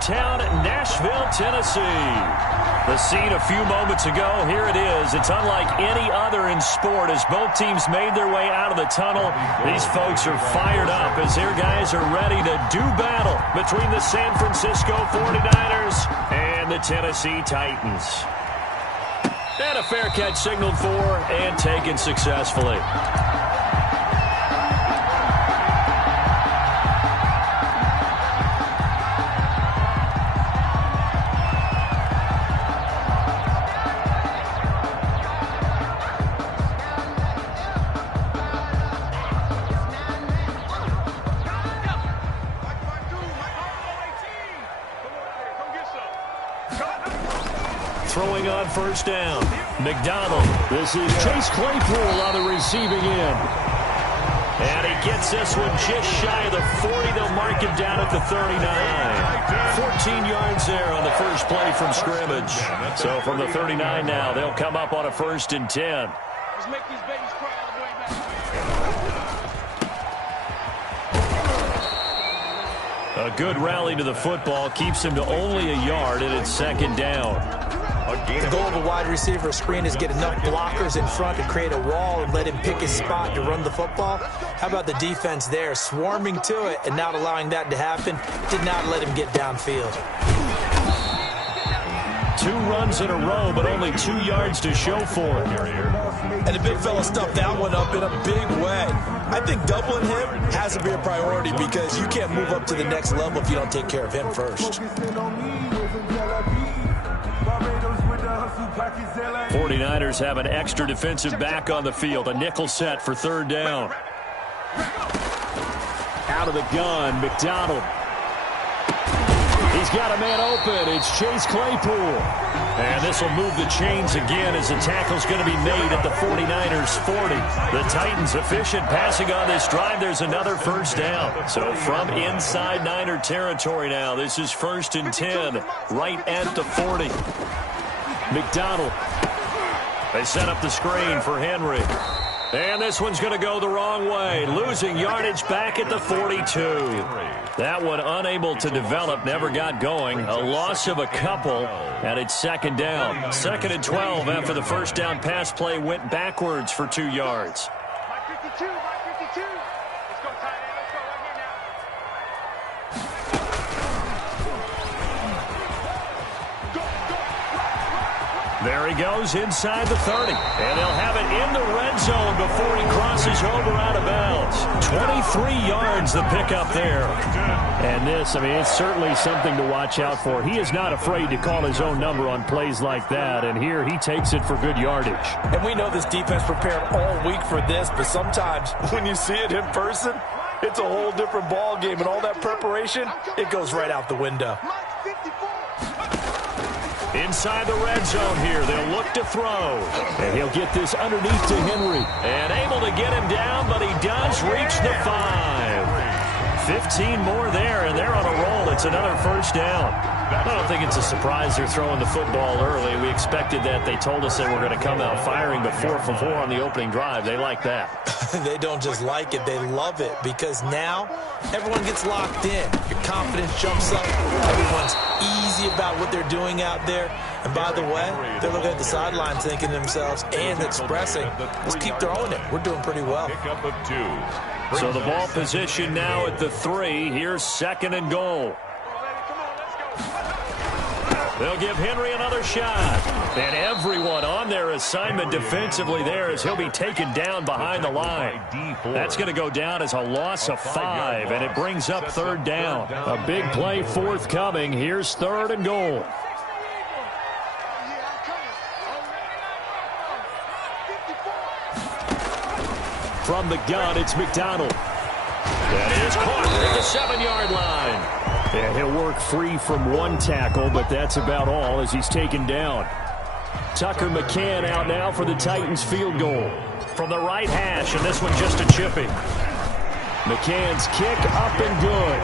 hometown, Nashville, Tennessee. The scene a few moments ago, here it is. It's unlike any other in sport as both teams made their way out of the tunnel. These folks are fired up as their guys are ready to do battle between the San Francisco 49ers and the Tennessee Titans. And a fair catch signaled for and taken successfully. Throwing on first down. McDonald. This is Chase Claypool on the receiving end. And he gets this one just shy of the 40. They'll mark him down at the 39. 14 yards there on the first play from scrimmage. So from the 39 now, they'll come up on a 1st and 10. Let's make these babies cry all the way back. A good rally to the football keeps him to only a yard, and it's 2nd down. The goal of a wide receiver screen is get enough blockers in front to create a wall and let him pick his spot to run the football. How about the defense there, swarming to it and not allowing that to happen? Did not let him get downfield. 2 runs in a row, but only 2 yards to show for it. And the big fella stuffed that one up in a big way. I think doubling him has to be a priority because you can't move up to the next level if you don't take care of him first. 49ers have an extra defensive back on the field. A nickel set for 3rd down. Out of the gun, McDonald. He's got a man open. It's Chase Claypool. And this will move the chains again as the tackle's going to be made at the 49ers 40. The Titans efficient passing on this drive. There's another 1st down. So from inside Niner territory now, this is 1st and 10 right at the 40. McDonald. They set up the screen for Henry. And this one's going to go the wrong way. Losing yardage back at the 42. That one unable to develop, never got going. A loss of a couple, and it's 2nd down. 2nd and 12 after the 1st down pass play went backwards for 2 yards. Mike 52, Mike 52. Let's go, tight end. Let's go right here now. There he goes inside the 30. And they'll have it in the red zone before he crosses over out of bounds. 23 yards the pickup there. And this, I mean, it's certainly something to watch out for. He is not afraid to call his own number on plays like that. And here he takes it for good yardage. And we know this defense prepared all week for this, but sometimes when you see it in person, it's a whole different ball game. And all that preparation, it goes right out the window. Inside the red zone here, they'll look to throw. And he'll get this underneath to Henry. And able to get him down, but he does reach the 5. 15 more there, and they're on a roll. It's another 1st down. I don't think it's a surprise they're throwing the football early. We expected that. They told us they were going to come out firing, but 4 for 4 on the opening drive. They like that. They don't just like it, they love it, because now everyone gets locked in. Your confidence jumps up. Everyone's easy about what they're doing out there. And by the way, they're looking at the sideline thinking to themselves and expressing, let's keep throwing it. We're doing pretty well. So the ball position now at the 3. Here's 2nd and goal. They'll give Henry another shot. And everyone on their assignment defensively there as he'll be taken down behind the line. That's going to go down as a loss of 5, and it brings up 3rd down. A big play forthcoming. Here's 3rd and goal. From the gun, it's McDonald. That is caught at the 7-yard line. And he'll work free from 1 tackle, but that's about all as he's taken down. Tucker McCann out now for the Titans field goal. From the right hash, and this one just a chipping. McCann's kick up and good.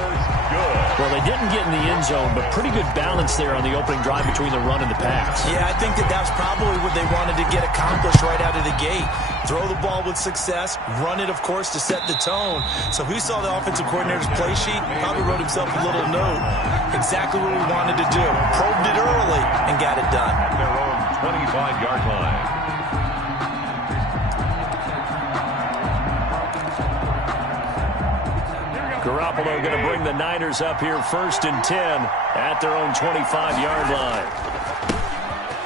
Well, they didn't get in the end zone, but pretty good balance there on the opening drive between the run and the pass. Yeah, I think that's probably what they wanted to get accomplished right out of the gate. Throw the ball with success, run it, of course, to set the tone. So who saw the offensive coordinator's play sheet? Probably wrote himself a little note. Exactly what we wanted to do. Probed it early and got it done. At their own 25-yard line. Garoppolo going to bring the Niners up here 1st and 10 at their own 25-yard line.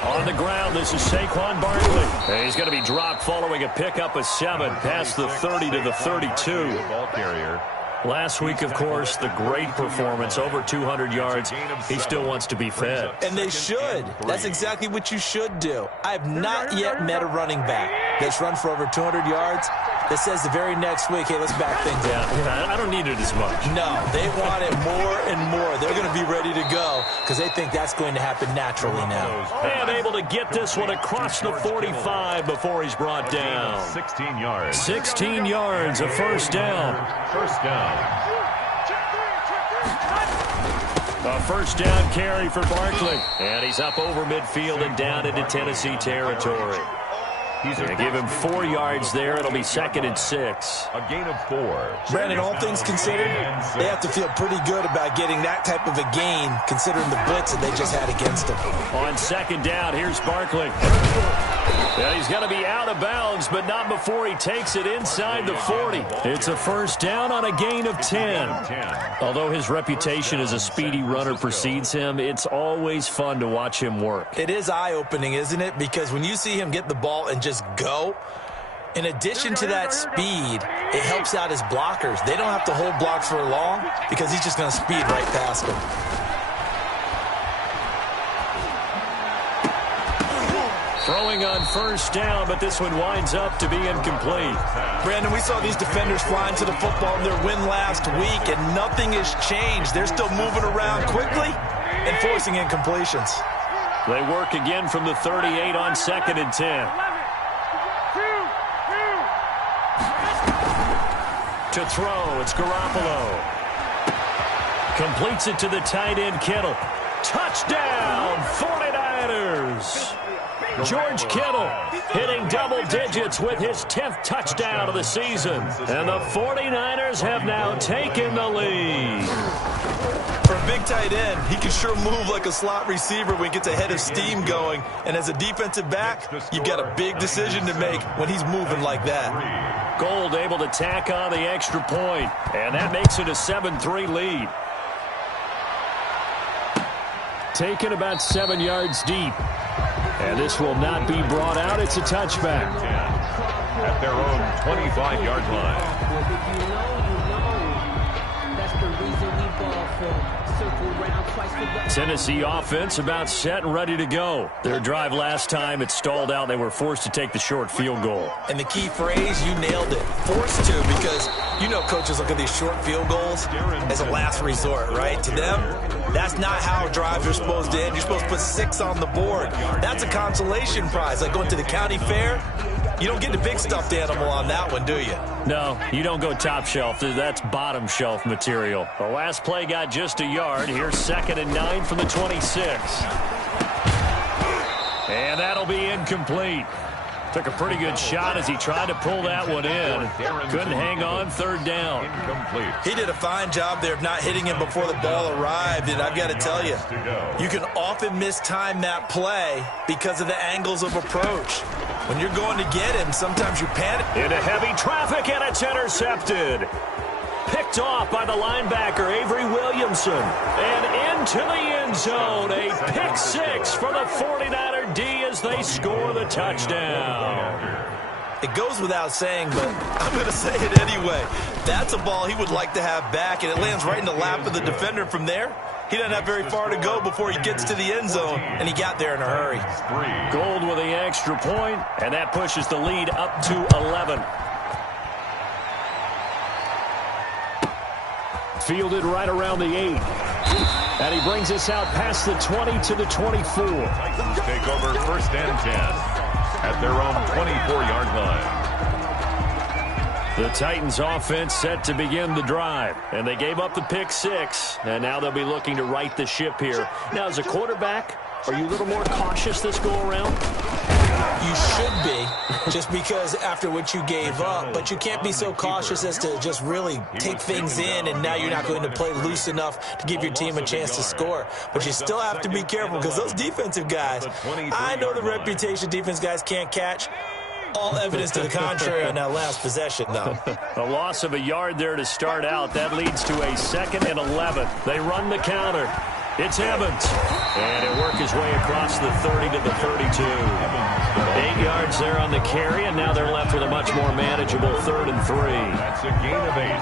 On the ground, this is Saquon Barkley. And he's going to be dropped following a pickup of 7 past the 30 to the 32. Ball carrier. Last week, of course, the great performance, over 200 yards. He still wants to be fed. And they should. That's exactly what you should do. I have not yet met a running back that's run for over 200 yards that says the very next week, hey, let's back things up. Yeah, I don't need it as much. No, they want it more and more. They're going to be ready to go because they think that's going to happen naturally now. And able to get this one across the 45 before he's brought down. 16 yards. 16 yards, a first down. First down. A first down carry for Barkley. And he's up over midfield and down into Tennessee territory. They give him 4 yards there. It'll be 2nd and 6. A gain of 4. Brandon, all things considered, they have to feel pretty good about getting that type of a gain considering the blitz that they just had against them. On 2nd down, here's Barkley. Yeah, he's going to be out of bounds, but not before he takes it inside the 40. It's a first down on a gain of 10. Although his reputation as a speedy runner precedes him, it's always fun to watch him work. It is eye-opening, isn't it? Because when you see him get the ball and just go, in addition to that speed, it helps out his blockers. They don't have to hold blocks for long because he's just going to speed right past them. Throwing on first down, but this one winds up to be incomplete. Brandon, we saw these defenders flying to the football in their win last week, and nothing has changed. They're still moving around quickly and forcing incompletions. They work again from the 38 on 2nd and 10. To throw, it's Garoppolo. Completes it to the tight end, Kittle. Touchdown, 49ers! George Kittle hitting double digits with his 10th touchdown of the season. And the 49ers have now taken the lead. For a big tight end, he can sure move like a slot receiver when he gets a head of steam going. And as a defensive back, you've got a big decision to make when he's moving like that. Gold able to tack on the extra point, and that makes it a 7-3 lead. Taken about 7 yards deep. And this will not be brought out. It's a touchback. At their own 25-yard line. Tennessee offense about set and ready to go. Their drive last time, it stalled out. They were forced to take the short field goal. And the key phrase, you nailed it. Forced to, because you know coaches look at these short field goals as a last resort, right? To them, that's not how drives are supposed to end. You're supposed to put 6 on the board. That's a consolation prize. Like going to the county fair, you don't get the big stuffed animal on that one, do you? No, you don't go top shelf. That's bottom shelf material. The last play got just a yard. Here's 2nd and 9 from the 26. And that'll be incomplete. Took a pretty good shot as he tried to pull that one in. Couldn't hang on, 3rd down. Incomplete. He did a fine job there of not hitting him before the ball arrived, and I've got to tell you, you can often mistime that play because of the angles of approach. When you're going to get him, sometimes you panic. Into heavy traffic, and it's intercepted. Picked off by the linebacker, Avery Williamson. And into the end zone, a pick 6 for the 49er D as they score the touchdown. It goes without saying, but I'm going to say it anyway. That's a ball he would like to have back, and it lands right in the lap of the defender from there. He doesn't have very far to go before he gets to the end zone, and he got there in a hurry. Gold with the extra point, and that pushes the lead up to 11. Fielded right around the 8. And he brings us out past the 20 to the 24. Titans take over 1st and 10 at their own 24-yard line. The Titans offense set to begin the drive, and they gave up the pick 6, and now they'll be looking to right the ship here. Now, as a quarterback, are you a little more cautious this go-around? You should be, just because after what you gave up, but you can't be so cautious as to just really take things in, and now you're not going to play loose enough to give your team a chance to score. But you still have to be careful because those defensive guys, I know the reputation defense guys can't catch. All evidence to the contrary on that last possession, though. A loss of a yard there to start out. That leads to a 2nd and 11. They run the counter. It's Evans. And it worked his way across the 30 to the 32. 8 yards there on the carry, and now they're left with a much more manageable 3rd and 3. That's a gain of 8.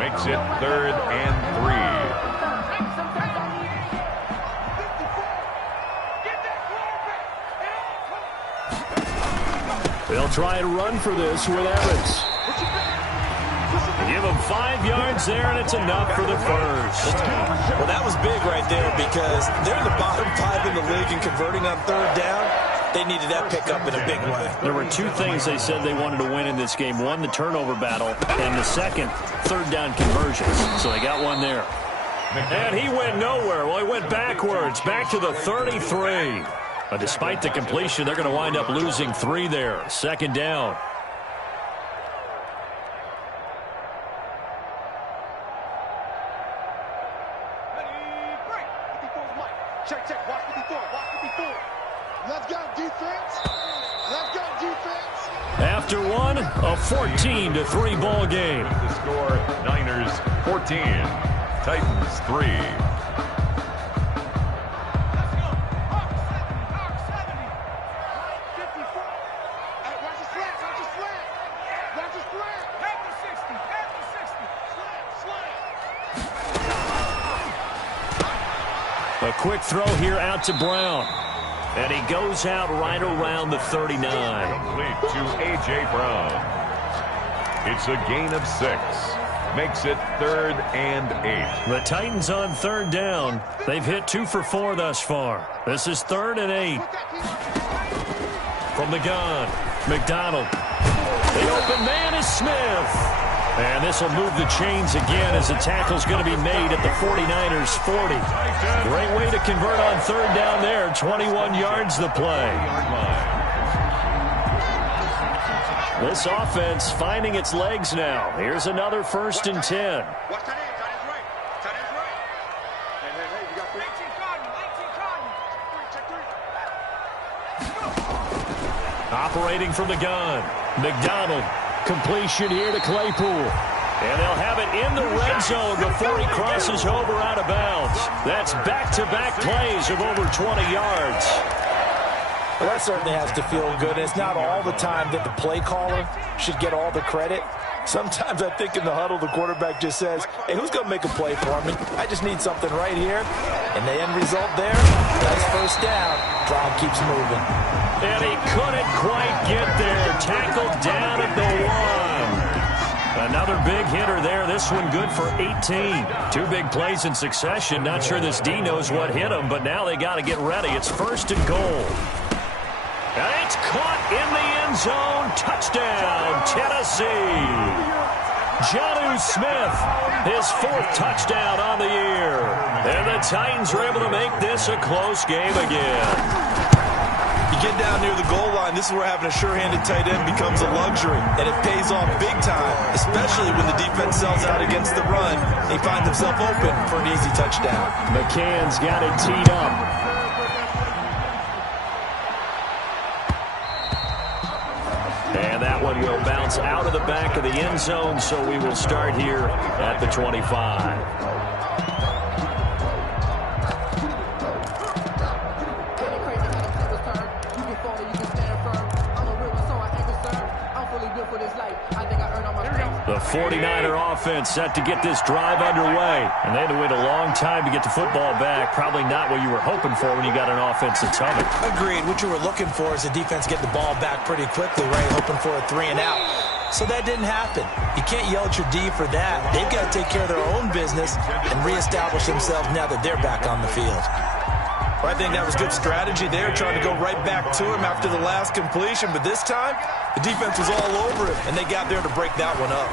Makes it 3rd and 3. They'll try and run for this with Evans. Give him 5 yards there, and it's enough for the first. Well, that was big right there because they're in the bottom 5 in the league and converting on 3rd down. They needed that pickup in a big way. There were 2 things they said they wanted to win in this game. One, the turnover battle, and the second, 3rd down conversions. So they got one there. And he went nowhere. Well, he went backwards, back to the 33. But despite the completion, they're going to wind up losing 3 there. 2nd down. Check, check. Watch 54. Watch 54. Let's go, defense. Let's go, defense. After one, a 14-3 ball game. The score, Niners 14, Titans 3. A quick throw here out to Brown. And he goes out right around the 39. Complete to A.J. Brown. It's a gain of 6. Makes it 3rd and 8. The Titans on 3rd down. They've hit 2 for 4 thus far. This is 3rd and 8. From the gun, McDonald. The open man is Smith. And this will move the chains again as the tackle's going to be made at the 49ers 40. Great way to convert on 3rd down there. 21 yards the play. This offense finding its legs now. Here's another 1st and 10. Watch tight end. Tight end's right. Tight end's right. Hey, you got 3. 19 Cotton. Operating from the gun. McDonald. Completion here to Claypool. And they'll have it in the red zone before he crosses over out of bounds. That's back-to-back plays of over 20 yards. Well, that certainly has to feel good. It's not all the time that the play caller should get all the credit. Sometimes I think in the huddle, the quarterback just says, hey, who's going to make a play for me? I just need something right here. And the end result there, nice 1st down. Drive keeps moving. And he couldn't quite get there. Tackled down at the 1. Another big hitter there. This one good for 18. 2 big plays in succession. Not sure this D knows what hit him, but now they got to get ready. It's 1st and goal. And it's caught in the end zone. Touchdown, Tennessee. Jonnu Smith, his 4th touchdown on the year. And the Titans are able to make this a close game again. You get down near the goal line, this is where having a sure-handed tight end becomes a luxury, and it pays off big time, especially when the defense sells out against the run. He finds himself open for an easy touchdown. McCann's got it teed up. And that one will bounce out of the back of the end zone, so we will start here at the 25. The 49er offense set to get this drive underway. And they had to wait a long time to get the football back. Probably not what you were hoping for when you got an offense that's humming. Agreed. What you were looking for is the defense get the ball back pretty quickly, right? Hoping for a 3 and out. So that didn't happen. You can't yell at your D for that. They've got to take care of their own business and reestablish themselves now that they're back on the field. Well, I think that was good strategy there, trying to go right back to him after the last completion. But this time, the defense was all over him, and they got there to break that one up.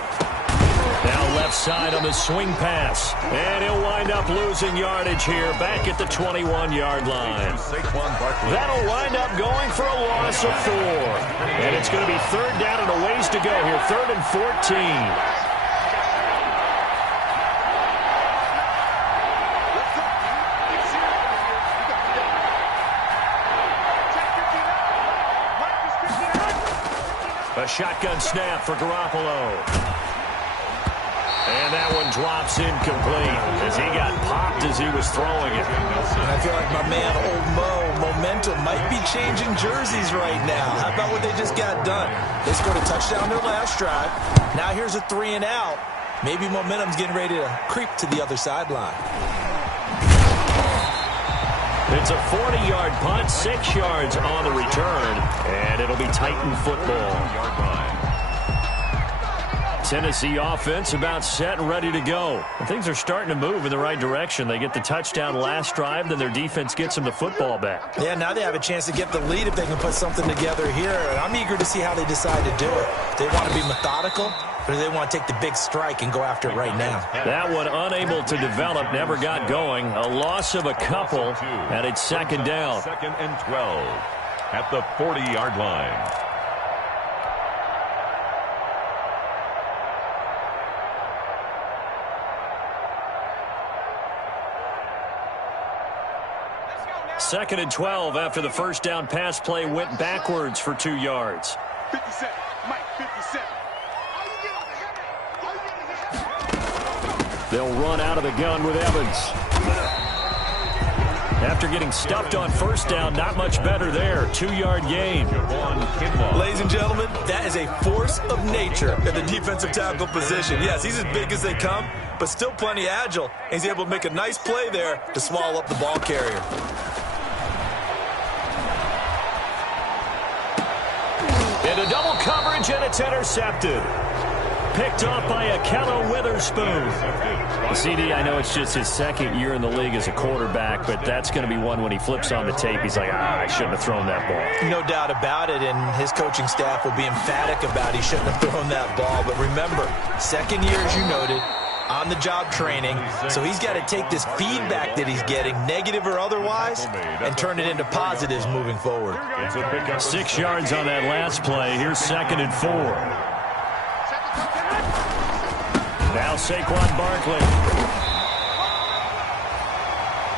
Now left side on the swing pass. And he'll wind up losing yardage here back at the 21-yard line. That'll wind up going for a loss of 4. And it's going to be third down and a ways to go here. 3rd and 14. A shotgun snap for Garoppolo. And that one drops incomplete as he got popped as he was throwing it. And I feel like my man, Old Mo, momentum might be changing jerseys right now. How about what they just got done? They scored a touchdown their last drive. Now here's a 3 and out. Maybe momentum's getting ready to creep to the other sideline. It's a 40-yard punt, 6 yards on the return, and it'll be Titan football. Tennessee offense about set and ready to go. And things are starting to move in the right direction. They get the touchdown last drive, then their defense gets them the football back. Yeah, now they have a chance to get the lead if they can put something together here. And I'm eager to see how they decide to do it. They want to be methodical, or do they want to take the big strike and go after it right now? That one unable to develop, never got going. A loss of a couple, and it's 2nd down. 2nd and 12 at the 40-yard line. Second and 12 after the first down pass play went backwards for 2 yards. 57, Mike, 57. They'll run out of the gun with Evans. After getting stuffed on first down, not much better there. 2-yard gain. Ladies and gentlemen, that is a force of nature at the defensive tackle position. Yes, he's as big as they come, but still plenty agile. He's able to make a nice play there to swallow up the ball carrier. Into double coverage, and it's intercepted. Picked off by Akello Witherspoon. CD, I know it's just his 2nd year in the league as a quarterback, but that's going to be one when he flips on the tape. He's like, I shouldn't have thrown that ball. No doubt about it, and his coaching staff will be emphatic about he shouldn't have thrown that ball. But remember, 2nd year, as you noted, on-the-job training, so he's got to take this feedback that he's getting, negative or otherwise, and turn it into positives moving forward. 6 yards on that last play. Here's 2nd and 4. Now Saquon Barkley.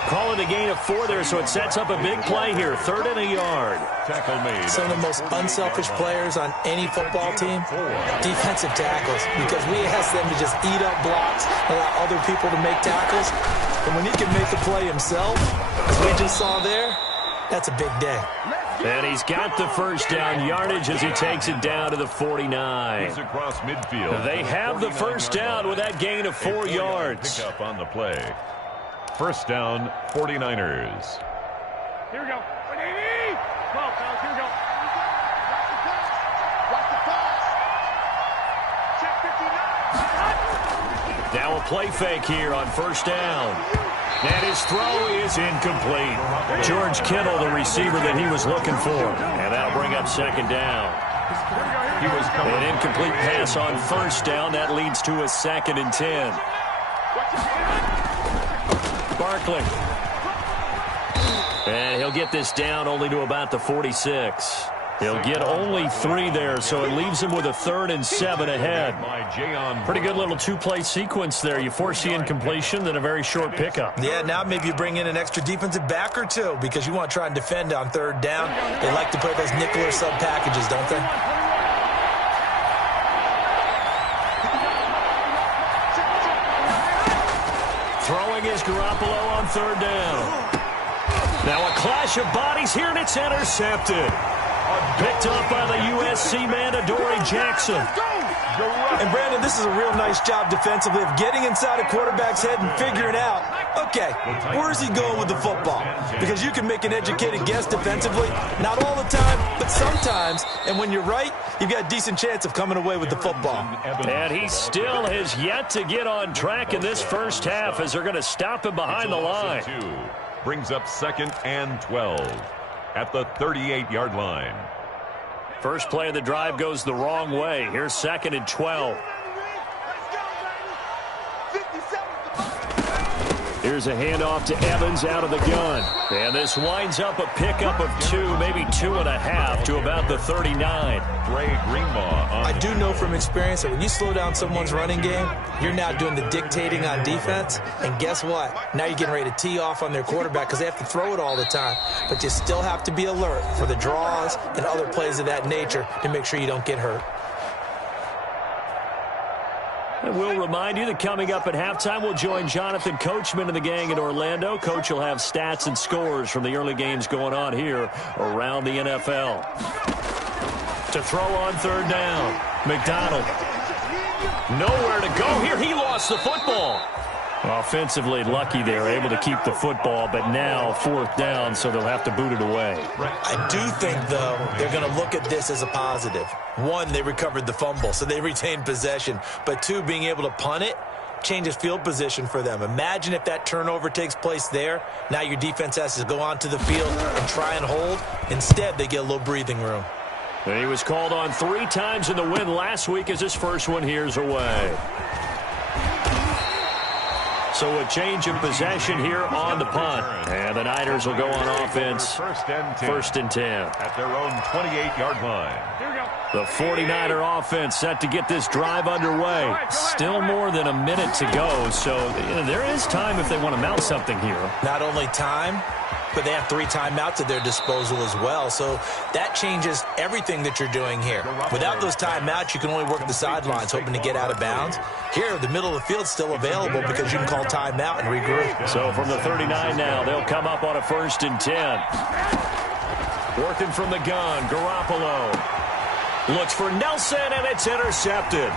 Call it a gain of 4 there, so it sets up a big play here. 3rd and a yard. Tackle made. Some of the most unselfish players on any football team, defensive tackles, because we ask them to just eat up blocks, allow other people to make tackles. And when he can make a play himself, as we just saw there, that's a big day. And he's got the first down yardage as he takes it down to the 49. Across midfield. They have the first down with that gain of 4 yards. Pick up on the play. First down, 49ers. Here we go. 12, fellas, here we go. Watch the pass. Check 59. Now a play fake here on first down. And his throw is incomplete. George Kittle, the receiver that he was looking for. And that'll bring up 2nd down. An incomplete pass on first down. That leads to a 2nd and 10. Barkley. And he'll get this down only to about the 46. He'll get only 3 there, so it leaves him with a 3rd and 7 ahead. Pretty good little 2-play sequence there. You force the incompletion, then a very short pickup. Yeah, now maybe you bring in an extra defensive back or 2 because you want to try and defend on 3rd down. They like to play those nickel or sub packages, don't they? Throwing is Garoppolo on 3rd down. Now a clash of bodies here, and it's intercepted. Picked up by the USC man, Adoree Jackson. And, Brandon, this is a real nice job defensively of getting inside a quarterback's head and figuring out, okay, where's he going with the football? Because you can make an educated guess defensively, not all the time, but sometimes. And when you're right, you've got a decent chance of coming away with the football. And he still has yet to get on track in this first half as they're going to stop him behind the line. brings up 2nd and 12 at the 38-yard line. First play of the drive goes the wrong way. Here's 2nd and 12. Here's a handoff to Evans out of the gun. And this winds up a pickup of 2, maybe 2.5 to about the 39. Ray Greenlaw on. I do know from experience that when you slow down someone's running game, you're now doing the dictating on defense. And guess what? Now you're getting ready to tee off on their quarterback because they have to throw it all the time. But you still have to be alert for the draws and other plays of that nature to make sure you don't get hurt. And we'll remind you that coming up at halftime, we'll join Jonathan Coachman and the gang in Orlando. Coach will have stats and scores from the early games going on here around the NFL. To throw on 3rd down, McDonald. Nowhere to go here. He lost the football. Offensively lucky they're able to keep the football, but now 4th down, so they'll have to boot it away. I do think, though, they're going to look at this as a positive. 1, they recovered the fumble, so they retained possession. But 2, being able to punt it changes field position for them. Imagine if that turnover takes place there. Now your defense has to go onto the field and try and hold. Instead, they get a little breathing room. And he was called on 3 times in the win last week as his first one here's away. So a change of possession here on the punt. And the Niners will go on offense. 1st and 10. At their own 28-yard line. The 49er offense set to get this drive underway. Still more than a minute to go, so there is time if they want to mount something here. Not only time, but they have 3 timeouts at their disposal as well. So that changes everything that you're doing here. Without those timeouts, you can only work the sidelines, hoping to get out of bounds. Here, the middle of the field is still available because you can call timeout and regroup. So from the 39 now, they'll come up on a 1st and 10. Working from the gun, Garoppolo. Looks for Nelson, and it's intercepted.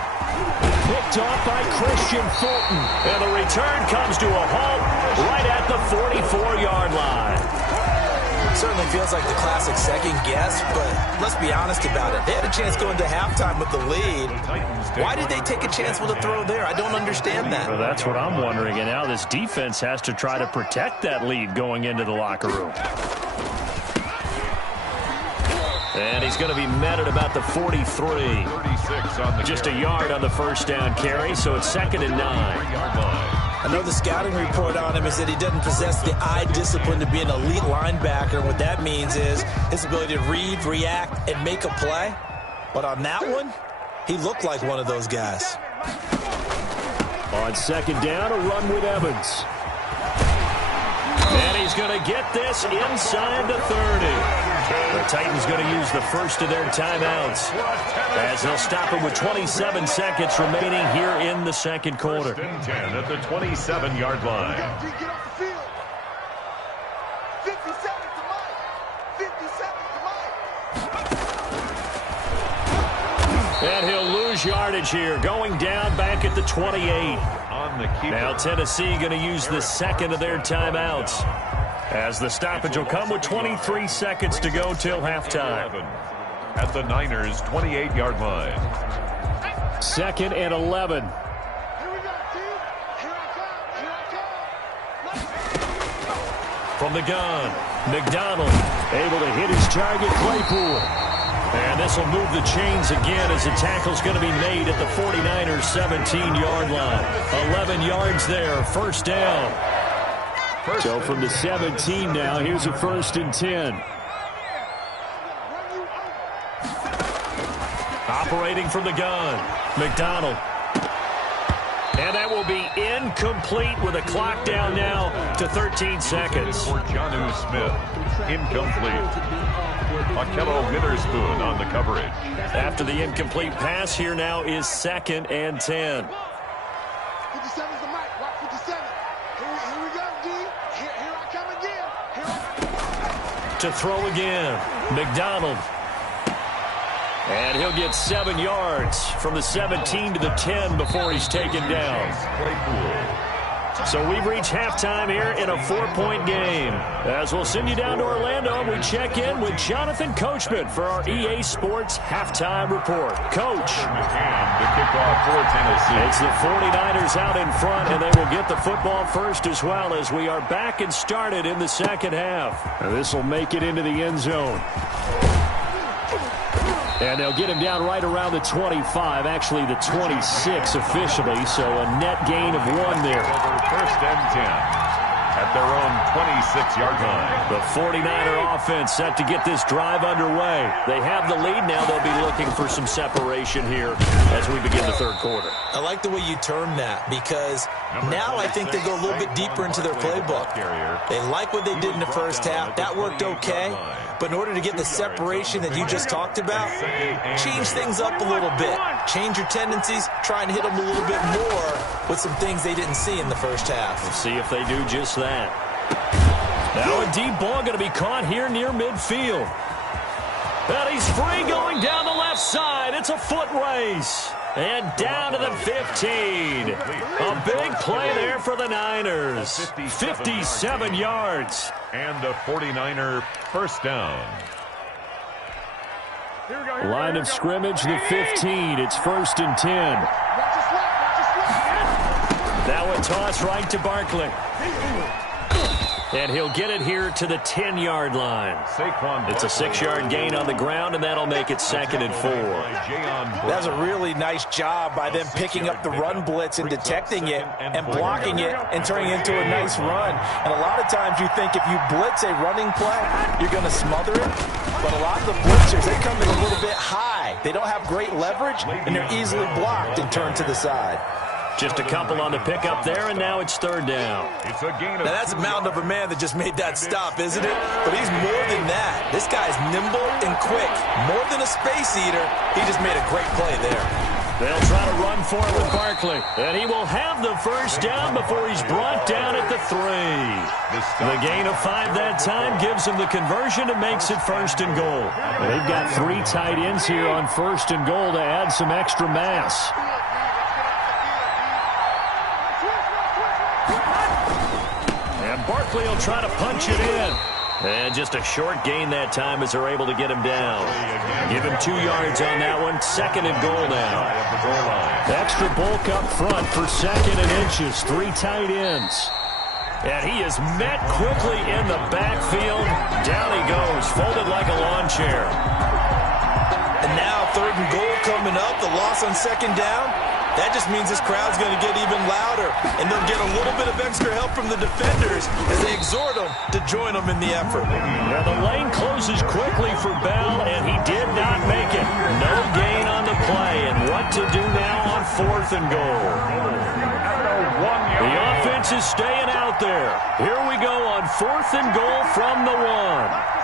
Picked off by Christian Fulton. And the return comes to a halt right at the 44-yard line. Certainly feels like the classic second guess, but let's be honest about it. They had a chance going to halftime with the lead. Why did they take a chance with a throw there? I don't understand that. Well, that's what I'm wondering. And now this defense has to try to protect that lead going into the locker room. And he's going to be met at about the 43. Just a yard on the 1st down carry, so it's 2nd and 9. I know the scouting report on him is that he doesn't possess the eye discipline to be an elite linebacker. And what that means is his ability to read, react, and make a play. But on that one, he looked like one of those guys. On 2nd down, a run with Evans. And he's going to get this inside the 30. The Titans going to use the first of their timeouts as they'll stop him with 27 seconds remaining here in the 2nd quarter. 1st and 10 at the 27-yard line. Get off the field. 50 seconds to Mike. 50 seconds to Mike. And he'll lose yardage here, going down back at the 28. On the keeper. Now Tennessee going to use the 2nd of their timeouts, as the stoppage will come with 23 seconds to go till halftime. At the Niners' 28-yard line. 2nd and 11. Here we go, team. Here I come. Here I come. From the gun, McDonald able to hit his target, Claypool. And this will move the chains again as the tackle's going to be made at the 49ers' 17-yard line. 11 yards there, 1st down. So from the 17 now, here's a 1st and 10. Operating from the gun, McDonald. And that will be incomplete with a clock down now to 13 seconds. For Jonnu Smith, incomplete. Akello Witherspoon on the coverage. After the incomplete pass, here now is 2nd and 10. 57's the mic. Watch 57. Here we go, D. Here I come again. To throw again, McDonald. And he'll get 7 yards from the 17 to the 10 before he's taken down. So we've reached halftime here in a 4-point game. As we'll send you down to Orlando, we check in with Jonathan Coachman for our EA Sports Halftime Report. Coach. And the kickoff for Tennessee. It's the 49ers out in front, and they will get the football first as well as we are back and started in the second half. This will make it into the end zone. And they'll get him down right around the 25, actually the 26 officially, so a net gain of 1 there. First and 10 at their own 26-yard line. The 49er offense set to get this drive underway. They have the lead now. They'll be looking for some separation here as we begin the third quarter. I like the way you term that because now I think they go a little bit deeper into their playbook. They like what they did in the first half. That worked okay. But in order to get the separation that you just talked about, change things up a little bit. Change your tendencies, try and hit them a little bit more with some things they didn't see in the first half. We'll see if they do just that. Now a deep ball going to be caught here near midfield. And he's free going down the left side. It's a foot race. And down to the 15. A big play there for the Niners. 57 yards. And a 49er first down. Line of scrimmage, the 15. It's 1st and 10. Now a toss right to Barkley. And he'll get it here to the 10-yard line. It's a 6-yard gain on the ground, and that'll make it 2nd and 4. That's a really nice job by them picking up the run blitz and detecting it and blocking it and turning it into a nice run. And a lot of times you think if you blitz a running play, you're going to smother it. But a lot of the blitzers, they come in a little bit high. They don't have great leverage, and they're easily blocked and turned to the side. Just a couple on the pickup there, and now it's 3rd down. It's a gain of now, that's a mountain of a man that just made that stop, isn't it? But he's more than that. This guy's nimble and quick. More than a space eater, he just made a great play there. They'll try to run for it with Barkley. And he will have the first down before he's brought down at the 3. The gain of 5 that time gives him the conversion and makes it 1st and goal. They've got 3 tight ends here on 1st and goal to add some extra mass. Barkley will try to punch it in. And just a short gain that time as they're able to get him down. Give him 2 yards on that one. 2nd and goal now. Extra bulk up front for 2nd and inches. 3 tight ends. And he is met quickly in the backfield. Down he goes, folded like a lawn chair. And now 3rd and goal coming up. The loss on 2nd down. That just means this crowd's going to get even louder, and they'll get a little bit of extra help from the defenders as they exhort them to join them in the effort. Now the lane closes quickly for Bell, and he did not make it. No gain on the play, and what to do now on 4th and goal. The offense is staying out there. Here we go on 4th and goal from the 1.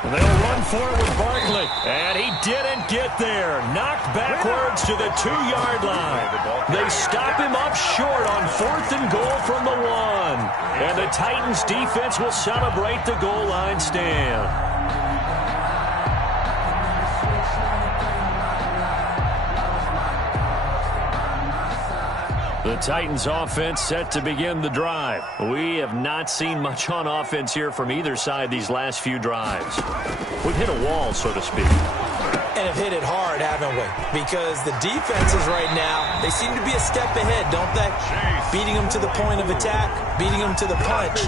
They'll run for it with Barkley, and he didn't get there. Knocked backwards to the 2-yard line. They stop him up short on 4th and goal from the 1. And the Titans defense will celebrate the goal line stand. The Titans offense set to begin the drive. We have not seen much on offense here from either side these last few drives. We've hit a wall, so to speak. And have hit it hard, haven't we? Because the defenses right now, they seem to be a step ahead, don't they? Beating them to the point of attack, beating them to the punch.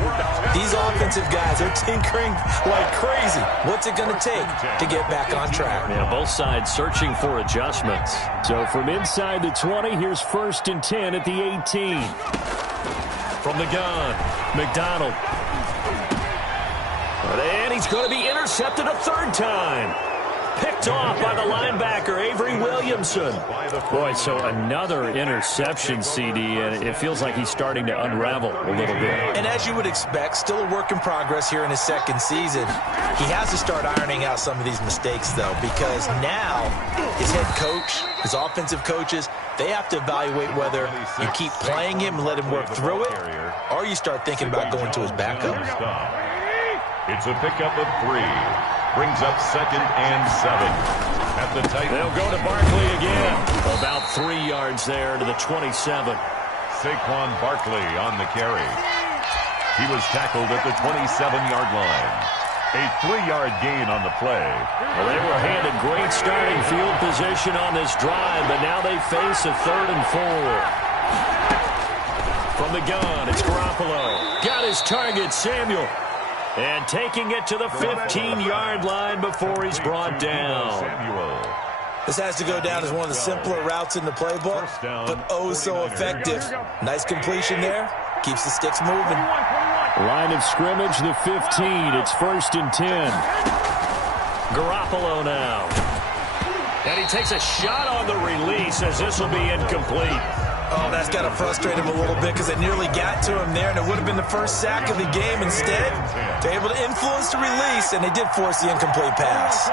These offensive guys are tinkering like crazy. What's it going to take to get back on track? Yeah, both sides searching for adjustments. So from inside the 20, here's 1st and 10 at the 18. From the gun, McDonald. And he's going to be intercepted a 3rd time. Picked off by the linebacker, Avery Williamson. Boy, so another interception, CD, and it feels like he's starting to unravel a little bit. And as you would expect, still a work in progress here in his 2nd season. He has to start ironing out some of these mistakes, though, because now his head coach, his offensive coaches, they have to evaluate whether you keep playing him and let him work through it, or you start thinking about going to his backup. It's a pickup of 3. Brings up 2nd and 7. at the Titans. They'll go to Barkley again. About 3 yards there to the 27. Saquon Barkley on the carry. He was tackled at the 27-yard line. A 3-yard gain on the play. Well, they were handed great starting field position on this drive, but now they face a 3rd and 4. From the gun, it's Garoppolo. Got his target, Samuel. And taking it to the 15-yard line before he's brought down. This has to go down as one of the simpler routes in the playbook, but oh so effective. Nice completion there. Keeps the sticks moving. Line of scrimmage, the 15. It's 1st and 10. Garoppolo now. And he takes a shot on the release as this will be incomplete. Oh, that's got to frustrate him a little bit because it nearly got to him there, and it would have been the first sack of the game. Instead, they're able to influence the release, and they did force the incomplete pass.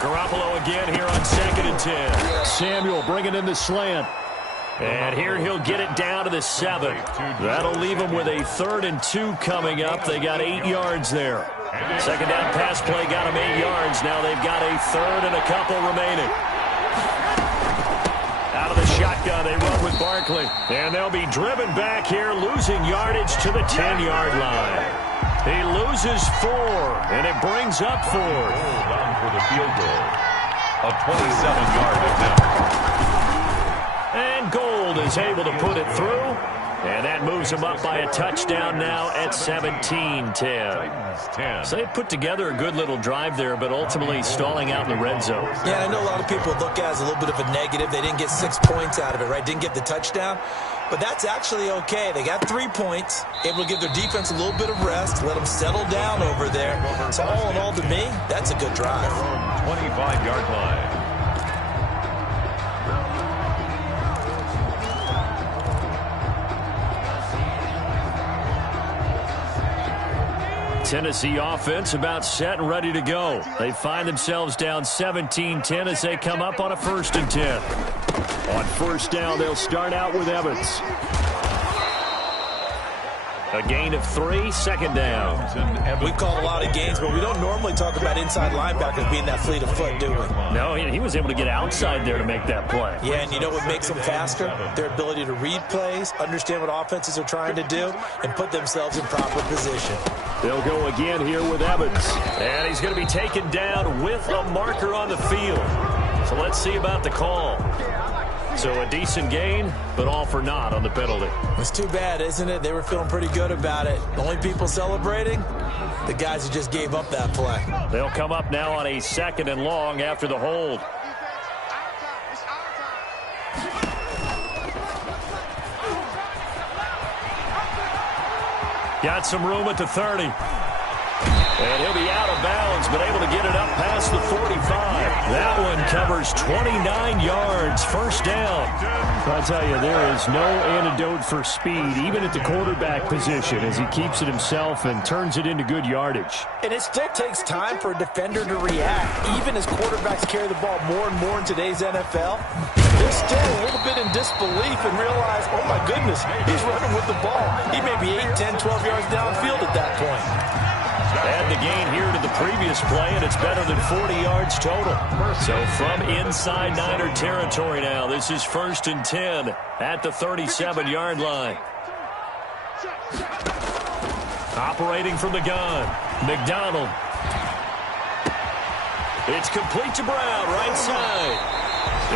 Garoppolo again here on 2nd and 10. Samuel bringing in the slant. And here he'll get it down to the 7. That'll leave him with a 3rd and 2 coming up. They got 8 yards there. Second down pass play got them 8 yards. Now they've got a 3rd and a couple remaining. Out of the shotgun, they run with Barkley. And they'll be driven back here, losing yardage to the 10-yard line. He loses 4, and it brings up 4th. Hold on for the field goal. A 27-yard attempt. And Gold is able to put it through. And that moves him up by a touchdown now at 17-10. So they put together a good little drive there, but ultimately stalling out in the red zone. Yeah, I know a lot of people look at it as a little bit of a negative. They didn't get 6 points out of it, right? Didn't get the touchdown. But that's actually okay. They got 3 points, able to give their defense a little bit of rest, let them settle down over there. So all in all, to me, that's a good drive. 25-yard line. Tennessee offense about set and ready to go. They find themselves down 17-10 as they come up on a 1st and 10. On 1st down, they'll start out with Evans. A gain of 3, 2nd down. We've called a lot of games, but we don't normally talk about inside linebackers being that fleet of foot, do we? No, he was able to get outside there to make that play. Yeah, and you know what makes them faster? Their ability to read plays, understand what offenses are trying to do, and put themselves in proper position. They'll go again here with Evans. And he's going to be taken down with a marker on the field. So let's see about the call. So a decent gain, but all for naught on the penalty. It's too bad, isn't it? They were feeling pretty good about it. The only people celebrating, the guys who just gave up that play. They'll come up now on a 2nd and long after the hold. Got some room at the 30. And he'll be out of bounds, but able to get it up past the 45. That one covers 29 yards, 1st down. I'll tell you, there is no antidote for speed, even at the quarterback position, as he keeps it himself and turns it into good yardage. And it still takes time for a defender to react. Even as quarterbacks carry the ball more and more in today's NFL, they're still a little bit in disbelief and realize, oh my goodness, he's running with the ball. He may be 8, 10, 12 yards downfield at that point. Add the gain here to the previous play, and it's better than 40 yards total. So from inside Niner territory now, this is 1st and 10 at the 37-yard line. Operating from the gun, McDonald. It's complete to Brown, right side.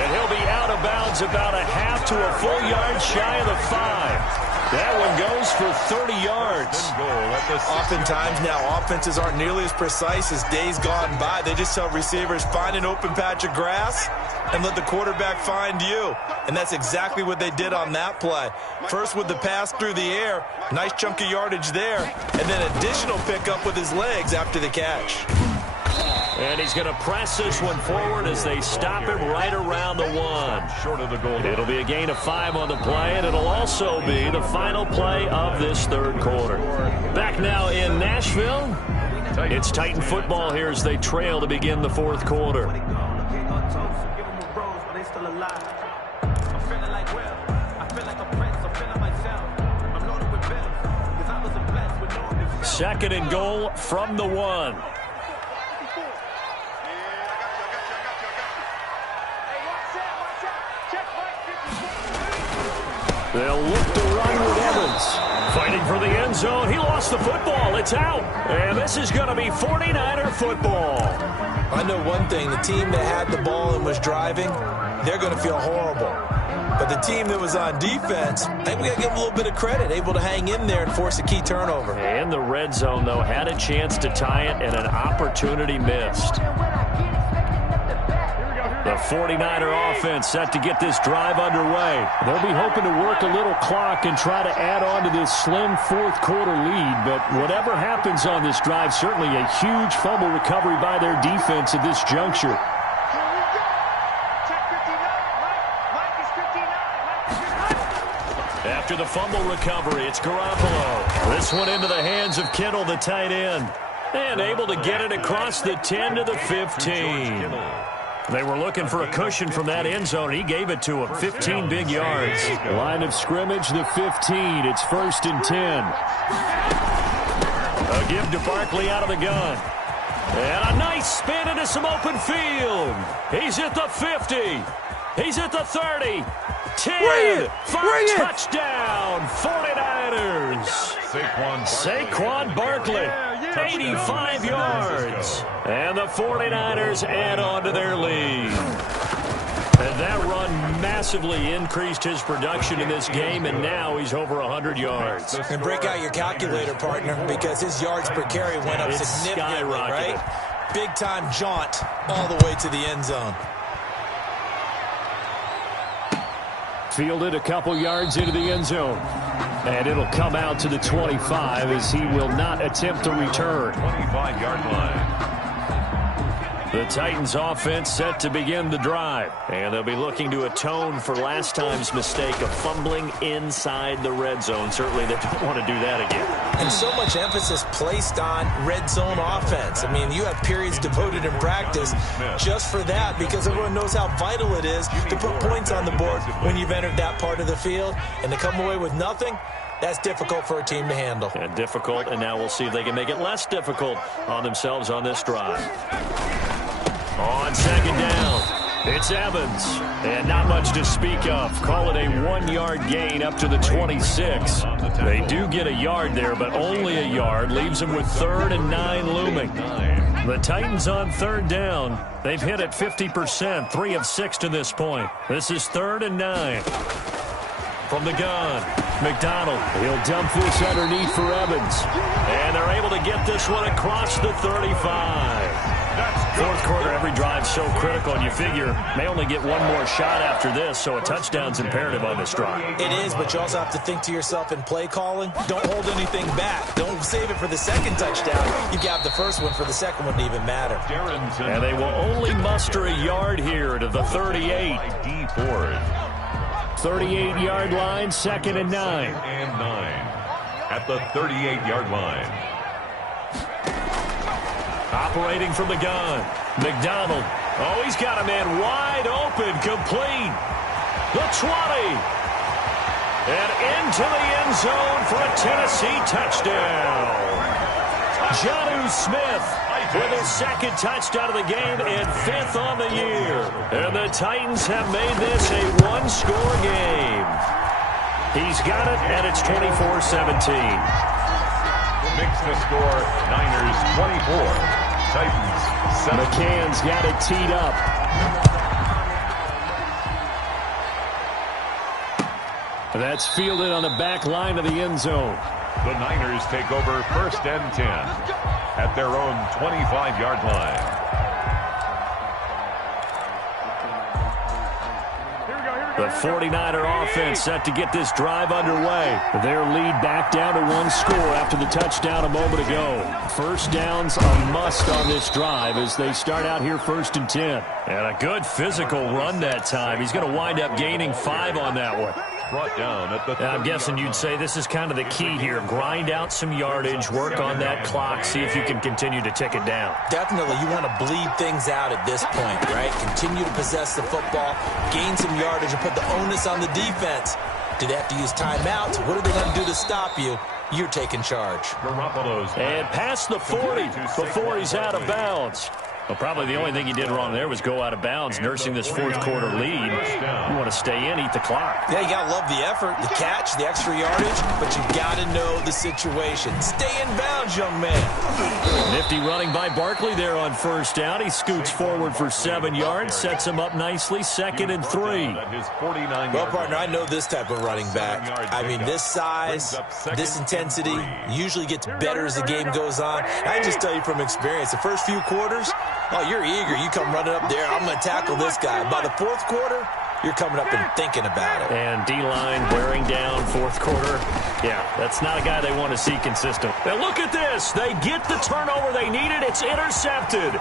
And he'll be out of bounds about a half to a full yard shy of the 5. That one goes for 30 yards. Oftentimes now, offenses aren't nearly as precise as days gone by. They just tell receivers, find an open patch of grass and let the quarterback find you. And that's exactly what they did on that play. First with the pass through the air, nice chunk of yardage there, and then additional pickup with his legs after the catch. And he's going to press this one forward as they stop him right around the 1. Short of the goal. It'll be a gain of 5 on the play, and it'll also be the final play of this 3rd quarter. Back now in Nashville, it's Titan football here as they trail to begin the 4th quarter. 2nd and goal from the 1. They'll look to run with Evans. Fighting for the end zone. He lost the football. It's out. And this is going to be 49er football. I know one thing. The team that had the ball and was driving, they're going to feel horrible. But the team that was on defense, I think we got to give them a little bit of credit, able to hang in there and force a key turnover. And the red zone, though, had a chance to tie it and an opportunity missed. The 49er offense set to get this drive underway. They'll be hoping to work a little clock and try to add on to this slim fourth quarter lead. But whatever happens on this drive, certainly a huge fumble recovery by their defense at this juncture. After the fumble recovery, it's Garoppolo. This one into the hands of Kittle, the tight end. And able to get it across the 10 to the 15. They were looking for a cushion from that end zone. He gave it to him. 15 big yards. Line of scrimmage, the 15. It's 1st and 10. A give to Barkley out of the gun. And a nice spin into some open field. He's at the 50. He's at the 30. 10. 5 touchdown. 49ers. Saquon Barkley. 85 yards. And the 49ers add on to their lead. And that run massively increased his production in this game, and now he's over 100 yards. And break out your calculator, partner, because his yards per carry went up significantly, right? Big-time jaunt all the way to the end zone. Fielded a couple yards into the end zone. And it'll come out to the 25 as he will not attempt to return. 25-yard line. The Titans offense set to begin the drive. And they'll be looking to atone for last time's mistake of fumbling inside the red zone. Certainly they don't want to do that again. And so much emphasis placed on red zone offense. I mean, you have periods devoted in practice just for that because everyone knows how vital it is to put points on the board when you've entered that part of the field. And to come away with nothing, that's difficult for a team to handle. And difficult, and now we'll see if they can make it less difficult on themselves on this drive. On 2nd down, it's Evans. And not much to speak of. Call it a 1-yard gain up to the 26. They do get a yard there, but only a yard. Leaves them with 3rd and 9 looming. The Titans on 3rd down. They've hit it 50%, 3 of 6 to this point. This is 3rd and 9. From the gun, McDonald. He'll dump this underneath for Evans. And they're able to get this one across the 35. Fourth quarter, every drive so critical, and you figure may only get one more shot after this, so a touchdown's imperative on this drive. It is, but you also have to think to yourself in play calling, don't hold anything back. Don't save it for the second touchdown. You got the first one for the second one to even matter. And they will only muster a yard here to the 38. 38-yard line, 2nd and 9. At the 38-yard line. Operating from the gun, McDonald. Oh, he's got a man wide open, complete. The 20. And into the end zone for a Tennessee touchdown. Jonnu Smith with his 2nd touchdown of the game and 5th on the year. And the Titans have made this a 1-score game. He's got it, and it's 24-17. Makes the score Niners 24. Titans 7. McCann's got it teed up. That's fielded on the back line of the end zone. The Niners take over 1st and 10 at their own 25-yard line. The 49er offense set to get this drive underway. Their lead back down to 1 score after the touchdown a moment ago. First down's a must on this drive as they start out here 1st and 10. And a good physical run that time. He's going to wind up gaining 5 on that one. Brought down at the I'm guessing you'd say this is kind of the key here. Grind out some yardage, work on that clock, see if you can continue to tick it down. Definitely, you want to bleed things out at this point, right? Continue to possess the football, gain some yardage, and put the onus on the defense. Do they have to use timeouts? What are they going to do to stop you? You're taking charge. Garoppolo's and past the 40 before he's out of bounds. Well, probably the only thing he did wrong there was go out of bounds, nursing this fourth quarter lead. You want to stay in, eat the clock. Yeah, you got to love the effort, the catch, the extra yardage, but you got to know the situation. Stay in bounds, young man. Nifty running by Barkley there on first down. He scoots forward for 7 yards, sets him up nicely, 2nd and 3. Well, partner, I know this type of running back. I mean, this size, this intensity usually gets better as the game goes on. I can just tell you from experience, the first few quarters, oh, you're eager. You come running up there. I'm going to tackle this guy. By the fourth quarter, you're coming up and thinking about it. And D-line wearing down fourth quarter. Yeah, that's not a guy they want to see consistent. Now look at this. They get the turnover they needed. It's intercepted.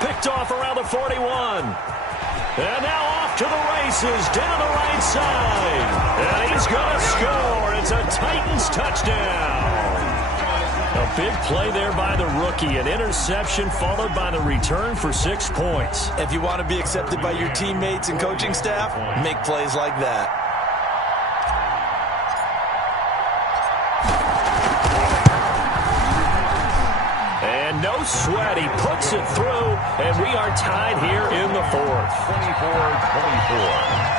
Picked off around the 41. And now off to the races down the right side. And he's going to score. It's a Titans touchdown. A big play there by the rookie. An interception followed by the return for 6 points. If you want to be accepted by your teammates and coaching staff, make plays like that. And no sweat. He puts it through, and we are tied here in the fourth. 24-24.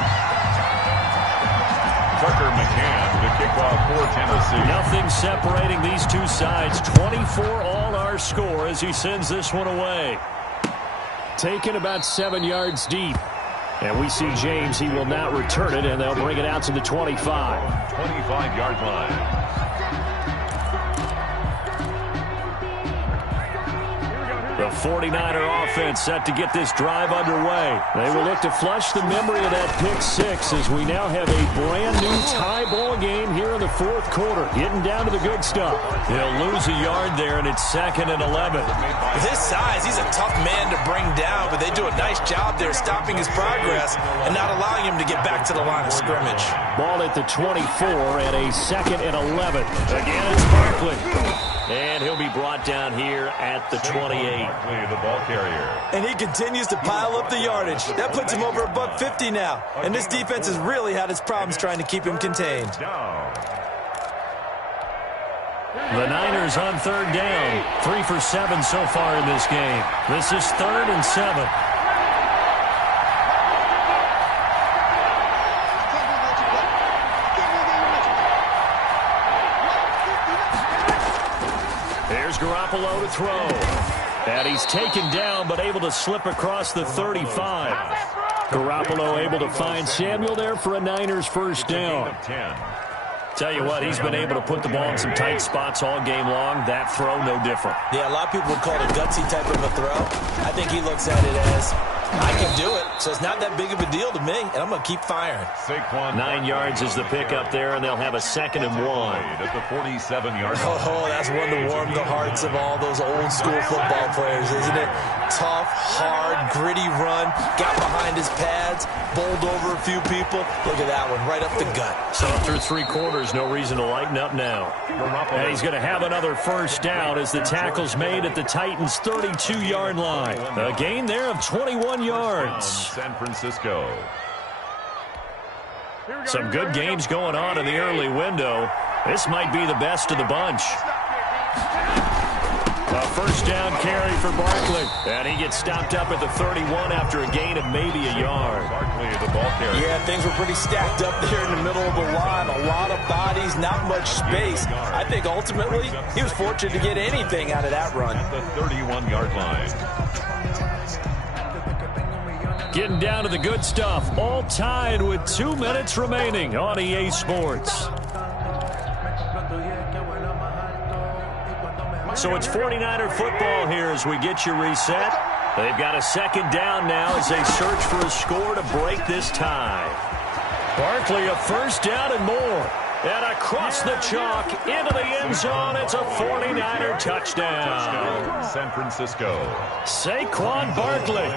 Tucker McCann, the kickoff for Tennessee. Nothing separating these two sides. 24 all our score as he sends this one away. Taken about 7 yards deep. And we see James. He will not return it, and they'll bring it out to the 25. 25-yard line. The 49er offense set to get this drive underway. They will look to flush the memory of that pick six as we now have a brand new tie ball game here in the fourth quarter. Getting down to the good stuff. He'll lose a yard there, and it's 2nd and 11. With his size, he's a tough man to bring down, but they do a nice job there stopping his progress and not allowing him to get back to the line of scrimmage. Ball at the 24 and a 2nd and 11. Again, it's Barkley. And he'll be brought down here at the 28. The ball carrier. And he continues to pile up the yardage. That puts him over $150 now. And this defense has really had its problems trying to keep him contained. The Niners on 3rd down. 3 for 7 so far in this game. This is 3rd and 7. Garoppolo to throw. And he's taken down, but able to slip across the 35. Garoppolo able to find Samuel there for a Niners first down. Tell you what, he's been able to put the ball in some tight spots all game long. That throw, no different. Yeah, a lot of people would call it a gutsy type of a throw. I think he looks at it as, I can do it, so it's not that big of a deal to me, and I'm going to keep firing. 9 yards is the pickup there, and they'll have a 2nd and 1. At the 47-yard line. Oh, that's one to warm the hearts of all those old-school football players, isn't it? Tough, hard, gritty run, got behind his pads, bowled over a few people. Look at that one, right up the gut. So through 3 quarters, no reason to lighten up now. And he's going to have another first down as the tackle's made at the Titans' 32-yard line. A gain there of 21 yards. San Francisco. Some good games going on in the early window. This might be the best of the bunch. A first down carry for Barkley. And he gets stopped up at the 31 after a gain of maybe a yard. Barkley, the ball carrier. Yeah, things were pretty stacked up there in the middle of the line. A lot of bodies, not much space. I think ultimately he was fortunate to get anything out of that run. At the 31-yard line. Getting down to the good stuff. All tied with 2 minutes remaining on EA Sports. So it's 49er football here as we get you reset. They've got a 2nd down now as they search for a score to break this tie. Barkley a first down and more. And across the chalk into the end zone. It's a 49er touchdown. San Francisco. Saquon Barkley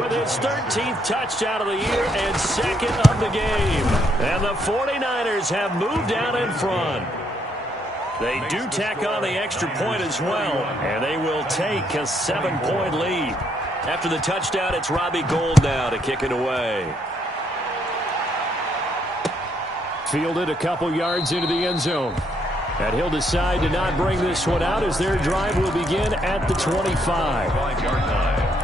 with his 13th touchdown of the year and 2nd of the game. And the 49ers have moved out in front. They do tack on the extra point as well, and they will take a 7-point lead. After the touchdown, it's Robbie Gould now to kick it away. Fielded a couple yards into the end zone. And he'll decide to not bring this one out as their drive will begin at the 25. 5-yard line.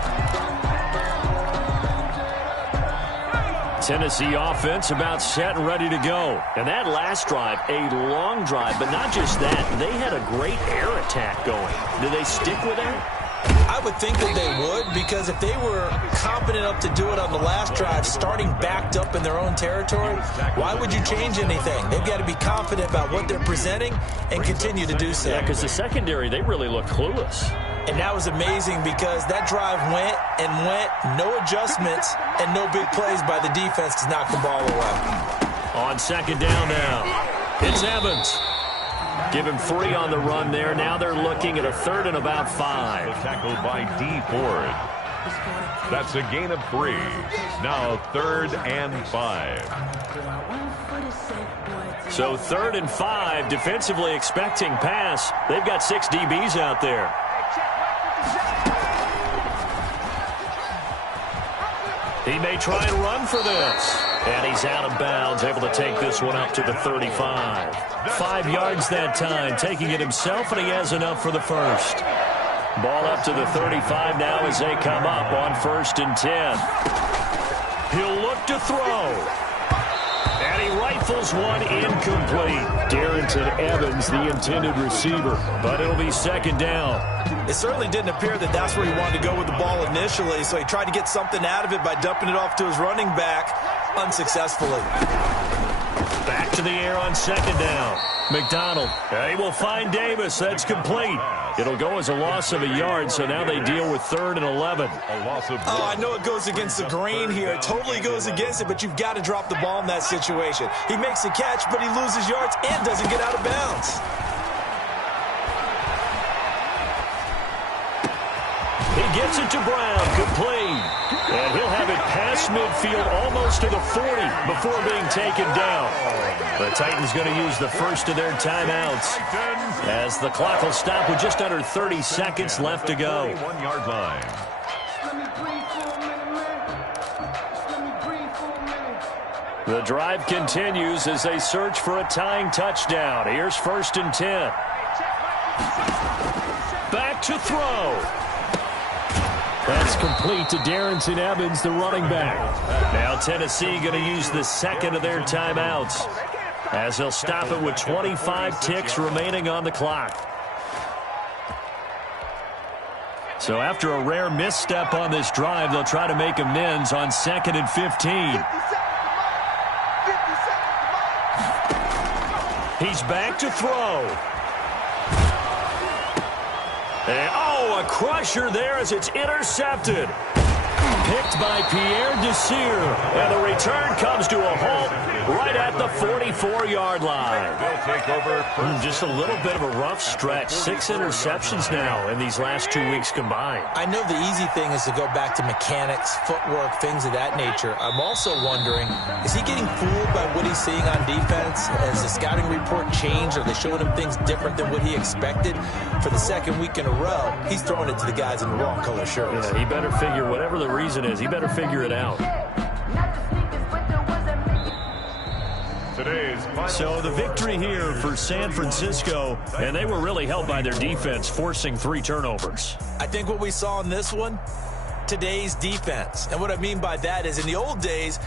Tennessee offense about set and ready to go. And that last drive, a long drive, but not just that. They had a great air attack going. Do they stick with that? I would think that they would, because if they were confident enough to do it on the last drive, starting backed up in their own territory, why would you change anything? They've got to be confident about what they're presenting and continue to do so. Yeah, because the secondary, they really look clueless. And that was amazing because that drive went and went, no adjustments, and no big plays by the defense to knock the ball away. On second down now, it's Evans. Give him 3 on the run there. Now they're looking at a 3rd and about 5. Tackled by D. Ford. That's a gain of 3. Now 3rd and 5. So 3rd and 5, defensively expecting pass. They've got 6 DBs out there. He may try and run for this. And he's out of bounds, able to take this one up to the 35. 5 yards that time, taking it himself, and he has enough for the first. Ball up to the 35 now as they come up on 1st and 10. He'll look to throw. And he rifles one incomplete. Darrington Evans, the intended receiver, but it'll be 2nd down. It certainly didn't appear that that's where he wanted to go with the ball initially, so he tried to get something out of it by dumping it off to his running back unsuccessfully. Back to the air on 2nd down. McDonald. He will find Davis. That's complete. It'll go as a loss of a yard, so now they deal with 3rd and 11. I know it goes against the grain here. It totally goes against it, but you've got to drop the ball in that situation. He makes a catch, but he loses yards and doesn't get out of bounds. He gets it to Brown, complete. And he'll have it past midfield almost to the 40 before being taken down. The Titans going to use the first of their timeouts as the clock will stop with just under 30 seconds left to go. 1-yard line. The drive continues as they search for a tying touchdown. Here's 1st and 10. Back to throw. That's complete to Darrington Evans, the running back. Now Tennessee going to use the 2nd of their timeouts as they'll stop it with 25 ticks remaining on the clock. So after a rare misstep on this drive, they'll try to make amends on 2nd and 15. He's back to throw. And, a crusher there as it's intercepted. Picked by Pierre Desir. And the return comes to a halt right at the 44-yard line. They'll take over. Just a little bit of a rough stretch. 6 interceptions now in these last 2 weeks combined. I know the easy thing is to go back to mechanics, footwork, things of that nature. I'm also wondering, is he getting fooled by what he's seeing on defense? Has the scouting report changed? Are they showing him things different than what he expected? For the 2nd week in a row, he's throwing it to the guys in the wrong color shirts. Yeah, he better figure, whatever the reason is, he better figure it out. So the victory here for San Francisco, and they were really helped by their defense, forcing 3 turnovers. I think what we saw in this one, today's defense. And what I mean by that is in the old days,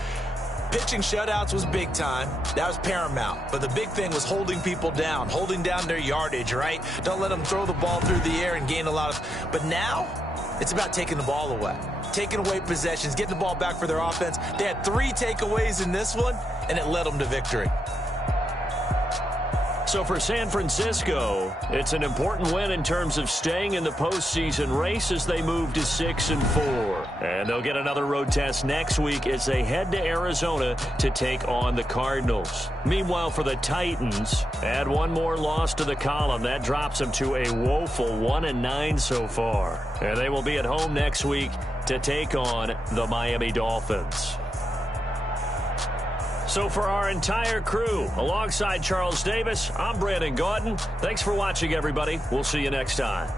pitching shutouts was big time. That was paramount. But the big thing was holding people down, holding down their yardage, right? Don't let them throw the ball through the air and gain a lot of... But now, it's about taking the ball away. Taking away possessions, getting the ball back for their offense. They had 3 takeaways in this one, and it led them to victory. So for San Francisco, it's an important win in terms of staying in the postseason race as they move to 6-4. And they'll get another road test next week as they head to Arizona to take on the Cardinals. Meanwhile, for the Titans, add one more loss to the column. That drops them to a woeful 1-9 so far. And they will be at home next week to take on the Miami Dolphins. So for our entire crew, alongside Charles Davis, I'm Brandon Gaudin. Thanks for watching, everybody. We'll see you next time.